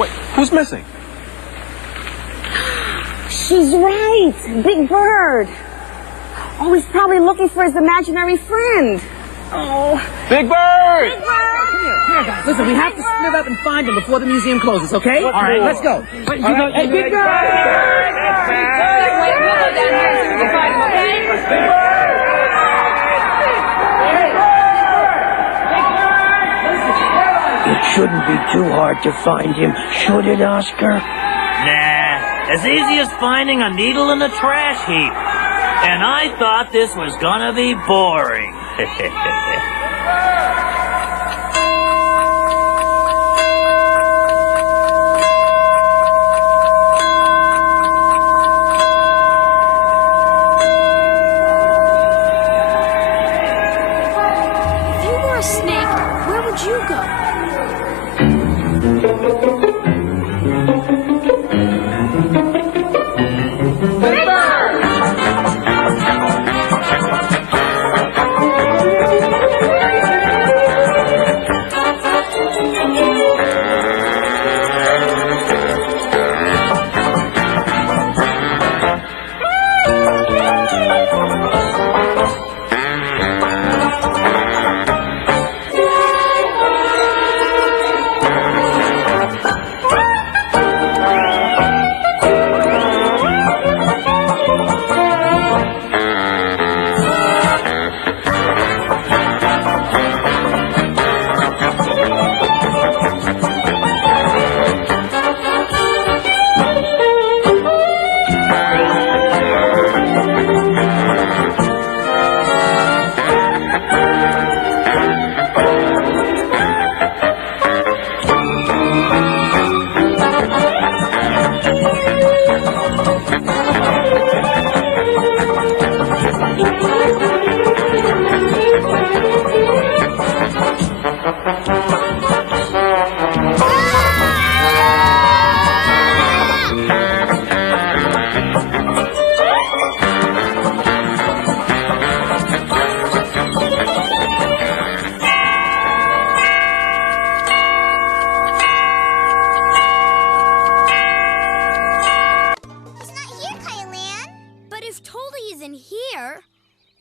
Wait, who's missing? She's right. Big Bird. Oh, he's probably looking for his imaginary friend. Oh. Big Bird! Big Bird! Here, guys, listen, we have to split up and find him before the museum closes, okay? All right, let's go. Hey, Big Bird! Wait, we'll go down here and see if we can find him, okay? It shouldn't be too hard to find him, should it, Oscar? Nah, as easy as finding a needle in a trash heap. And I thought this was gonna be boring. If you were a snake, where would you go?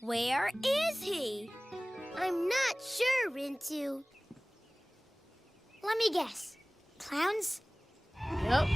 Where is he? I'm not sure, Rintu. Let me guess. Clowns? Yep.